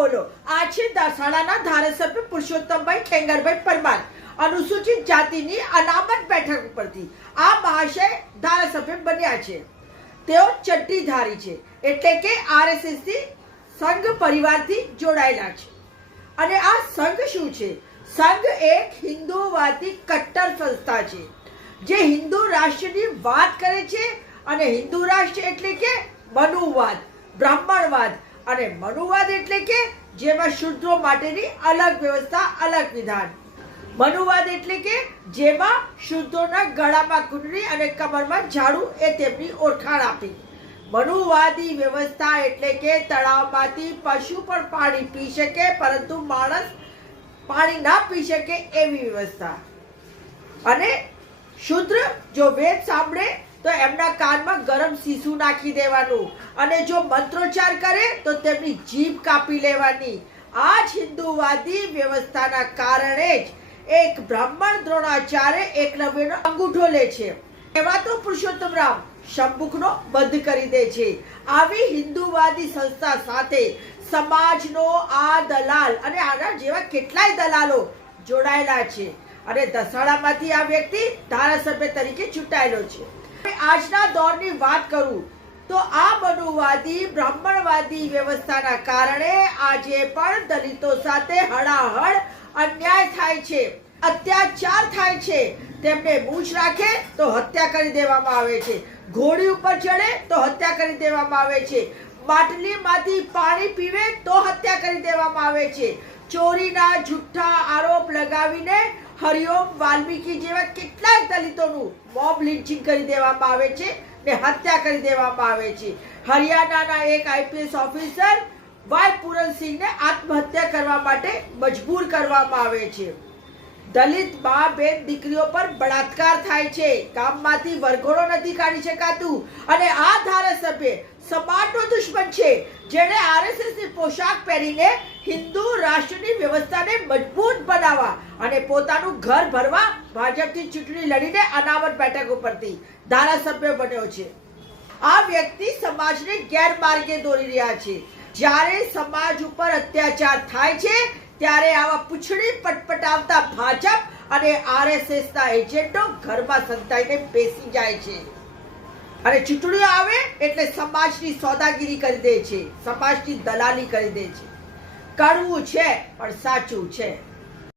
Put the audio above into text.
બોલો આ છે દસાડાના ધારાસભ્ય પુરુષોત્તમભાઈ ખેંગારભાઈ પરમાર અનુસૂચિત જાતિની અનામત બેઠક ઉપરથી આ મહાશય ધારાસભ્ય બન્યા છે। તેઓ ચટ્ટીધારી છે એટલે કે આરએસએસ થી સંઘ પરિવારથી જોડાયેલા છે। અને આ સંઘ શું છે? સંઘ એક હિન્દુવાદી કટ્ટર સંસ્થા છે જે હિન્દુ રાષ્ટ્રની વાત કરે છે। અને હિન્દુ રાષ્ટ્ર એટલે કે મનુવાદ, બ્રાહ્મણવાદ અને મનુવાદ એટલે કે જેમાં શૂદ્રો માટેની અલગ વ્યવસ્થા, અલગ વિધાન। મનુવાદ એટલે કે જેમાં શૂદ્રોના ગળામાં કુંડળી અને કમરમાં ઝાડુ એ તેમની ઓળખાણ આપી। મનુવાદી વ્યવસ્થા એટલે કે તળાવમાંથી પશુ પણ પાણી પી શકે પરંતુ માણસ પાણી ના પી શકે એવી વ્યવસ્થા। અને શૂદ્ર જો વેદ સાંભળે તો એમના કાનમાં ગરમ સીસું નાખી દેવાનું અને જો મંત્રોચ્ચાર કરે તો તેમની જીભ કાપી લેવાની। આ જ હિન્દુવાદી વ્યવસ્થાના કારણે જ એક બ્રાહ્મણ દ્રોણાચાર્ય એકલવ્યનો અંગૂઠો લે છે। એવા તો પુરુષોત્તમ રામ શંભુકનો બંધ કરી દે છે। આવી હિન્દુવાદી સંસ્થા સાથે સમાજનો આ દલાલ અને આના જેવા કેટલાય દલાલો જોડાયેલા છે અને દસાડામાંથી આ વ્યક્તિ ધારાસભ્ય તરીકે ચૂંટાયેલો છે। આજના દોરની વાત કરું તો આ મનુવાદી બ્રાહ્મણવાદી વ્યવસ્થાના કારણે આજે પણ દલિતો સાથે હળાહળ અન્યાય થાય છે, અત્યાચાર થાય છે। તેમને મૂછ રાખે તો હત્યા કરી દેવામાં આવે છે, ઘોડી ઉપર ચડે તો હત્યા કરી દેવામાં આવે છે, માટલીમાંથી પાણી પીવે તો હત્યા કરી દેવામાં આવે છે, ચોરીના જુઠ્ઠા આરોપ લગાવીને હરિઓમ વાલ્મીકી જેવા કેટલાક દલિતોનું મોબ લિન્ચિંગ કરી દેવામાં આવે છે ને હત્યા કરી દેવામાં આવે છે। હરિયાણાના એક આઈપીએસ ઓફિસર વાય પૂરનસિંહને આત્મહત્યા કરવા માટે મજબૂર કરવામાં આવે છે। દલિત મા બેન દીકરીઓ પર બળાત્કાર થાય છે, ગામમાંથી વરઘોડો નથી કાઢી શકાતું અને આ ધારાસભ્ય સમાજનો દુશ્મન છે જેણે આરએસએસ ની પોશાક પહેરીને હિન્દુ રાષ્ટ્રની વ્યવસ્થાને મજબૂત બનાવવા અને પોતાનું ઘર ભરવા ભાજપથી ચૂંટણી લડીને અનામત બેઠક ઉપરથી ધારાસભ્ય બન્યો છે। આ વ્યક્તિ સમાજને ગેરમાર્ગે દોરી રહ્યા છે। જ્યારે સમાજ ઉપર અત્યાચાર થાય છે ત્યારે આવા પૂંછડી પટપટાવતા ભાજપ અને આરએસએસ ના એજન્ટો ઘરમાં સંતાઈને બેસી જાય છે અને ચૂંટણીઓ આવે એટલે સમાજની સોદાગીરી કરી દે છે, સમાજની દલાલી કરી દે છે। કડવું છે પણ સાચું છે।